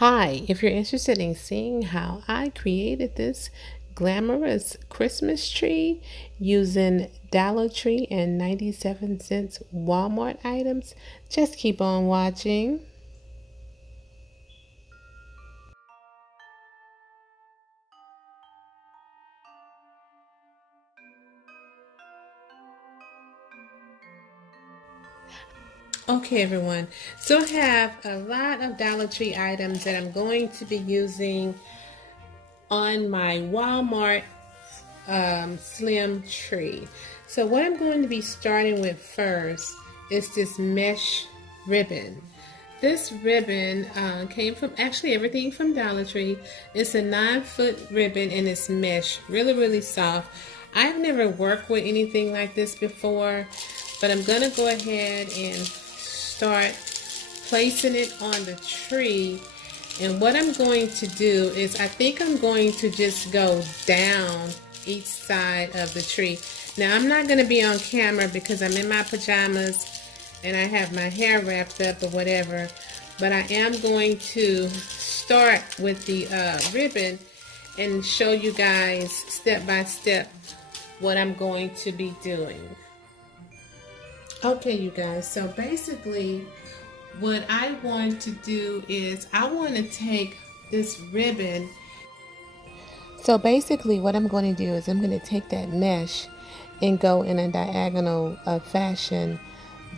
Hi, if you're interested in seeing how I created this glamorous Christmas tree using Dollar Tree and 97 cents Walmart items, just keep on watching. Okay, everyone. So I have a lot of Dollar Tree items that I'm going to be using on my Walmart slim tree. So what I'm going to be starting with first is this mesh ribbon. This ribbon came from actually everything from Dollar Tree. It's a 9-foot ribbon and it's mesh, really, really soft. I've never worked with anything like this before, but I'm gonna go ahead and start placing it on the tree. And what I'm going to do is I think I'm going to just go down each side of the tree. Now I'm not going to be on camera because I'm in my pajamas and I have my hair wrapped up or whatever, but I am going to start with the ribbon and show you guys step by step what I'm going to be doing. Okay, you guys, so basically what I want to do is I want to take this ribbon. So basically what I'm going to do is I'm going to take that mesh and go in a diagonal fashion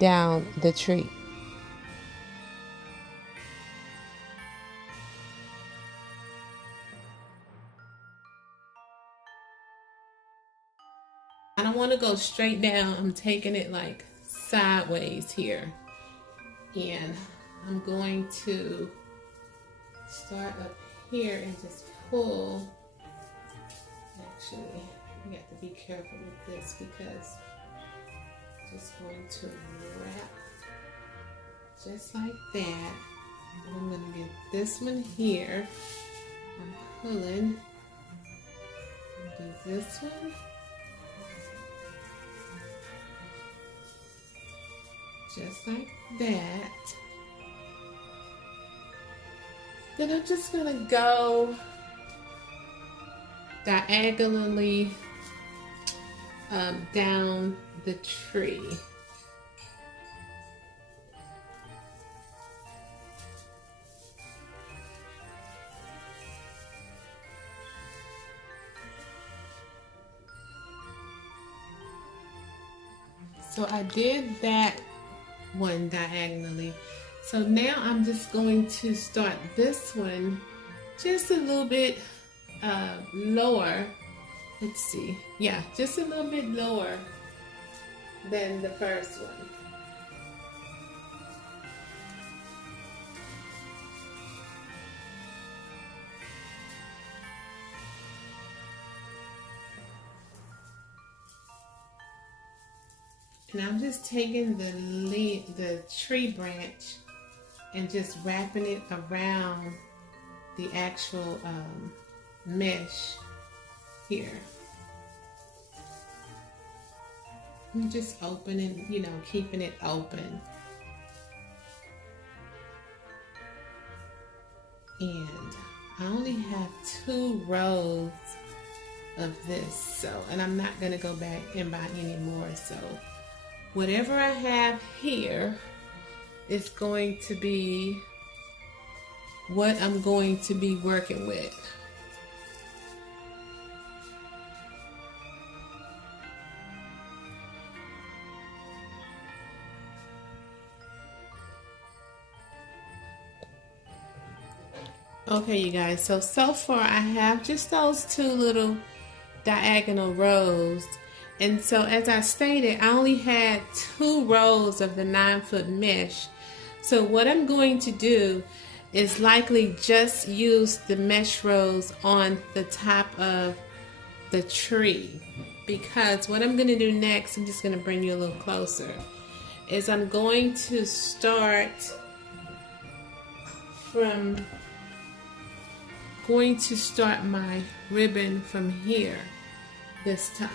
down the tree. I don't want to go straight down. I'm taking it like sideways here. And I'm going to start up here and just pull. Actually, you have to be careful with this because I'm just going to wrap just like that. And I'm going to get this one here. I'm pulling. Do this one. Just like that. Then I'm just going to go diagonally down the tree. So I did that one diagonally. So now I'm just going to start this one just a little bit lower. Let's see. Yeah, just a little bit lower than the first one. And I'm just taking the tree branch and just wrapping it around the actual mesh here. I'm just opening, keeping it open. And I only have 2 rows of this, and I'm not gonna go back and buy any more. So whatever I have here is going to be what I'm going to be working with. Okay, you guys, so far I have just those 2 little diagonal rows. And so as I stated, I only had 2 rows of the 9-foot mesh. So what I'm going to do is likely just use the mesh rows on the top of the tree. Because what I'm going to do next, I'm just going to bring you a little closer, is I'm going to start my ribbon from here this time.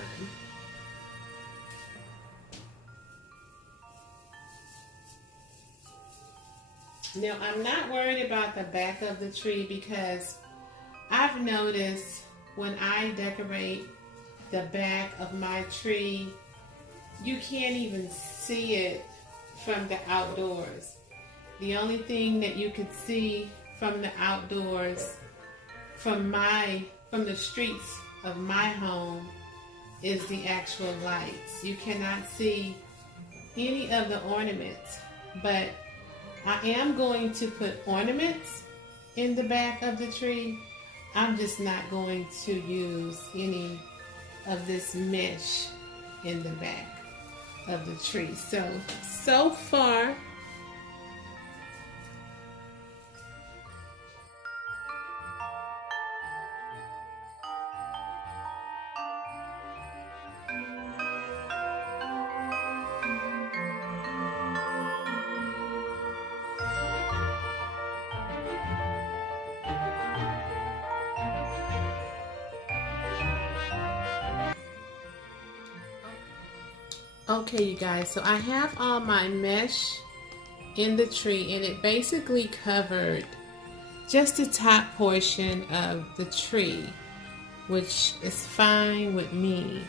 Now, I'm not worried about the back of the tree because I've noticed when I decorate the back of my tree, you can't even see it from the outdoors. The only thing that you could see from the outdoors, from the streets of my home, is the actual lights. You cannot see any of the ornaments, but I am going to put ornaments in the back of the tree. I'm just not going to use any of this mesh in the back of the tree. So far, okay, you guys, so I have all my mesh in the tree, and it basically covered just the top portion of the tree, which is fine with me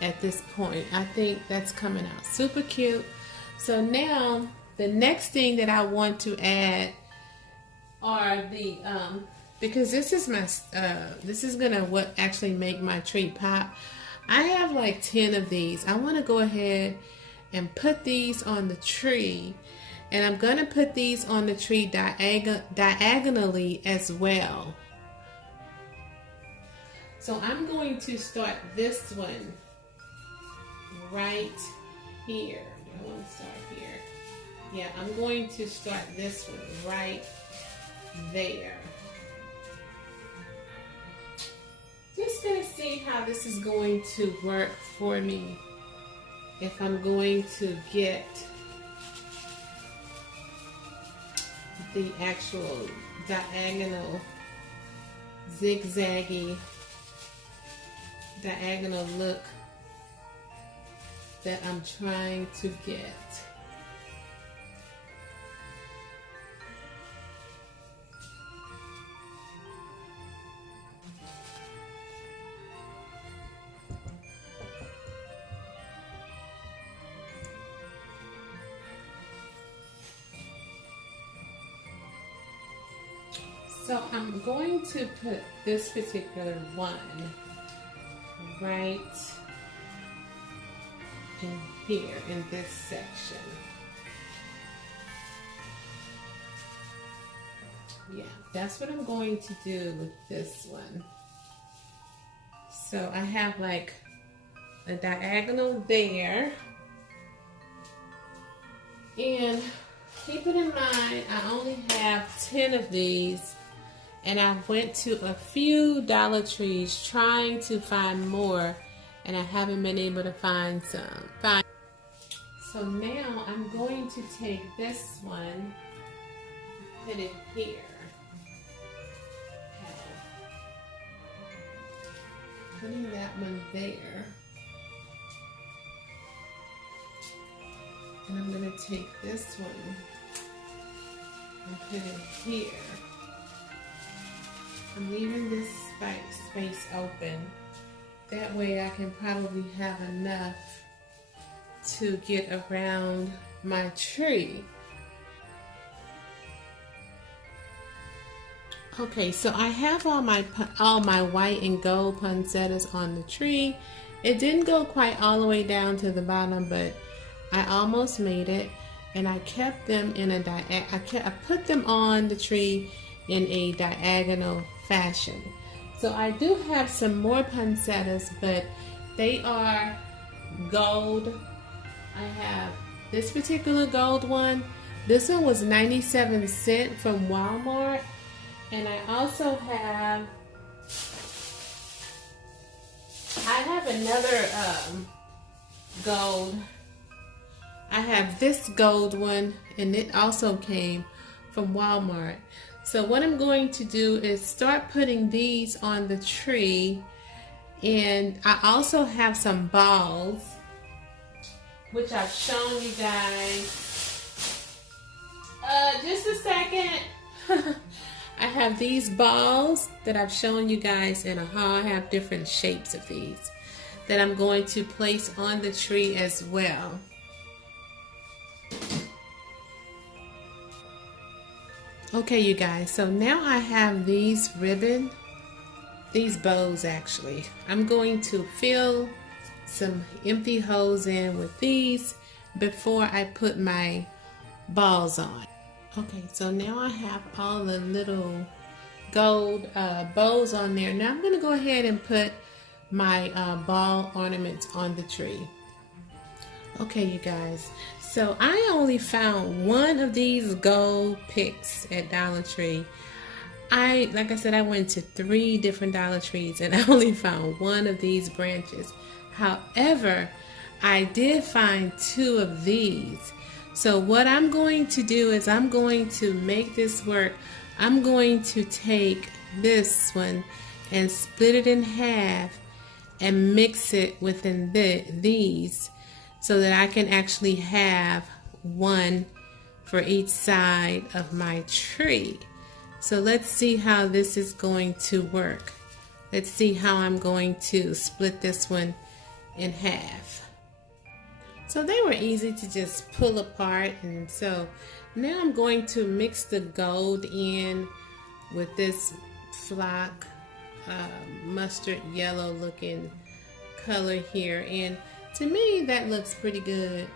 at this point. I think that's coming out super cute. So now the next thing that I want to add are the because this is my this is gonna what actually make my tree pop. I have like 10 of these. I want to go ahead and put these on the tree, and I'm gonna put these on the tree diagonally as well. So I'm going to start this one right here. I want to start here. Yeah, I'm going to start this one right there. Just gonna see how this is going to work for me. If I'm going to get the actual diagonal, zigzaggy, diagonal look that I'm trying to get. So I'm going to put this particular one right in here in this section. Yeah, that's what I'm going to do with this one. So I have like a diagonal there. And keep it in mind, I only have 10 of these. And I went to a few Dollar Trees trying to find more, and I haven't been able to find some. So now I'm going to take this one, put it here. Putting that one there. And I'm going to take this one and put it here. I'm leaving this space open. That way I can probably have enough to get around my tree. Okay, so I have all my white and gold poinsettias on the tree. It didn't go quite all the way down to the bottom, but I almost made it, and I kept them in a I put them on the tree in a diagonal fashion. So I do have some more poinsettias, but they are gold. I have this particular gold one. This one was 97 cents from Walmart. And I also have another gold. I have this gold one, and it also came from Walmart. So what I'm going to do is start putting these on the tree, and I also have some balls, which I've shown you guys Just a second. I have these balls that I've shown you guys in a haul. I have different shapes of these that I'm going to place on the tree as well. Okay, you guys, so now I have these bows actually. I'm going to fill some empty holes in with these before I put my balls on. Okay, so now I have all the little gold bows on there. Now I'm going to go ahead and put my ball ornaments on the tree. Okay, you guys, so I only found one of these gold picks at Dollar Tree. Like I said, I went to 3 different Dollar Trees and I only found one of these branches. However, I did find 2 of these. So what I'm going to do is I'm going to make this work. I'm going to take this one and split it in half and mix it within these so that I can actually have one for each side of my tree. So let's see how this is going to work. Let's see how I'm going to split this one in half. So they were easy to just pull apart, and so now I'm going to mix the gold in with this flock mustard yellow looking color here, and to me that looks pretty good.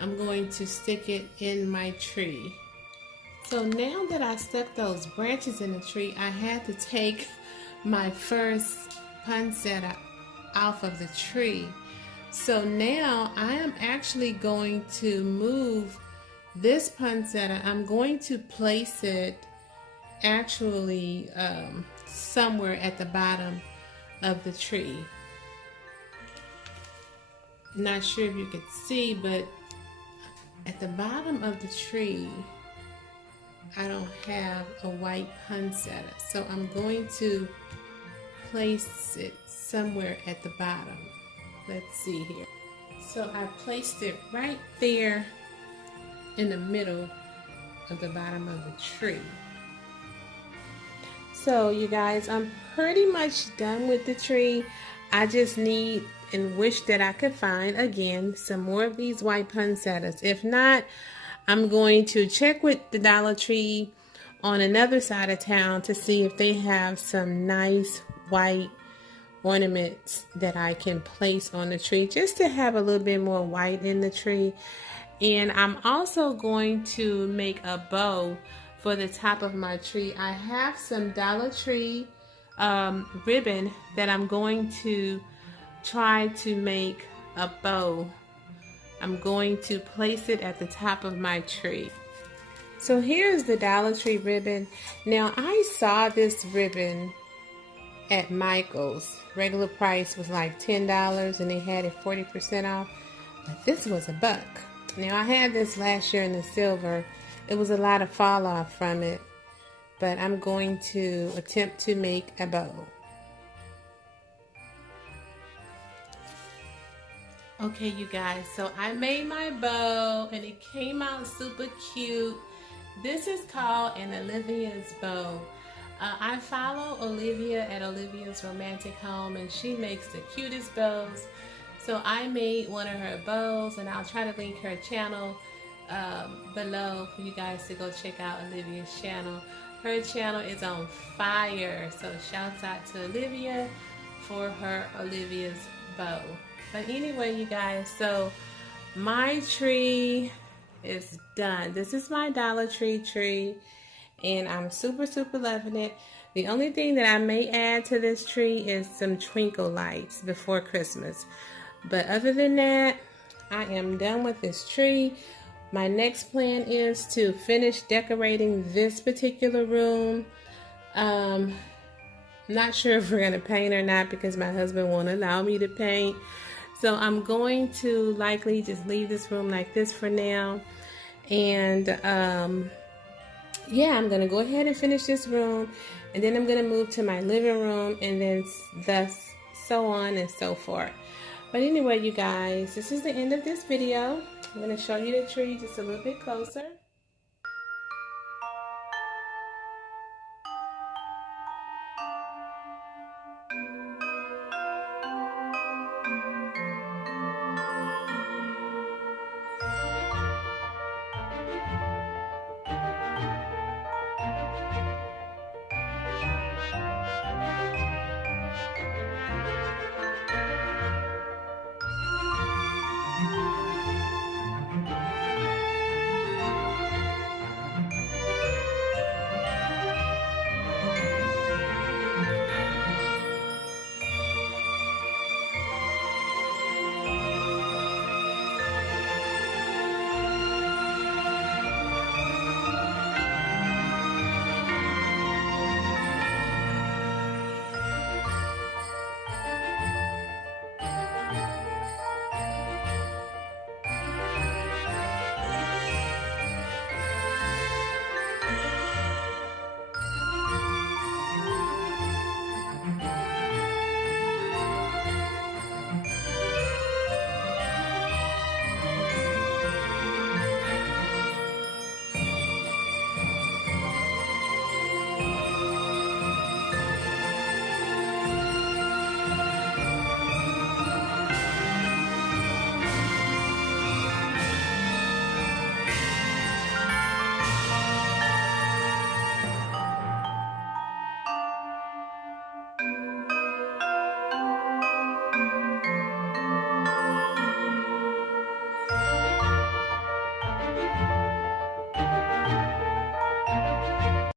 I'm going to stick it in my tree. So now that I stuck those branches in the tree, I had to take my first poinsettia off of the tree. So now I am actually going to move this poinsettia. I'm going to place it actually somewhere at the bottom of the tree. Not sure if you could see, but at the bottom of the tree I don't have a white poinsettia, so I'm going to place it somewhere at the bottom. Let's see here. So I placed it right there in the middle of the bottom of the tree. So you guys, I'm pretty much done with the tree. I just need and wish that I could find again some more of these white poinsettias. If not, I'm going to check with the Dollar Tree on another side of town to see if they have some nice white ornaments that I can place on the tree, just to have a little bit more white in the tree. And I'm also going to make a bow for the top of my tree. I have some Dollar Tree ribbon that I'm going to try to make a bow. I'm going to place it at the top of my tree. So here's the Dollar Tree ribbon. Now I saw this ribbon at Michael's. Regular price was like $10 and they had it 40% off, but this was $1. Now I had this last year in the silver. It was a lot of fall off from it, but I'm going to attempt to make a bow. Okay, you guys, so I made my bow and it came out super cute. This is called an Olivia's bow. I follow Olivia at Olivia's Romantic Home, and she makes the cutest bows. So I made one of her bows, and I'll try to link her channel below for you guys to go check out Olivia's channel. Her channel is on fire, so shouts out to Olivia for her Olivia's bow. But anyway, you guys, so my tree is done. This is my Dollar Tree tree, and I'm super loving it. The only thing that I may add to this tree is some twinkle lights before Christmas. But other than that, I am done with this tree. My next plan is to finish decorating this particular room. Not sure if we're gonna paint or not because my husband won't allow me to paint. So I'm going to likely just leave this room like this for now. And yeah, I'm gonna go ahead and finish this room, and then I'm gonna move to my living room, and then thus so on and so forth. But anyway, you guys, this is the end of this video. I'm gonna show you the tree just a little bit closer.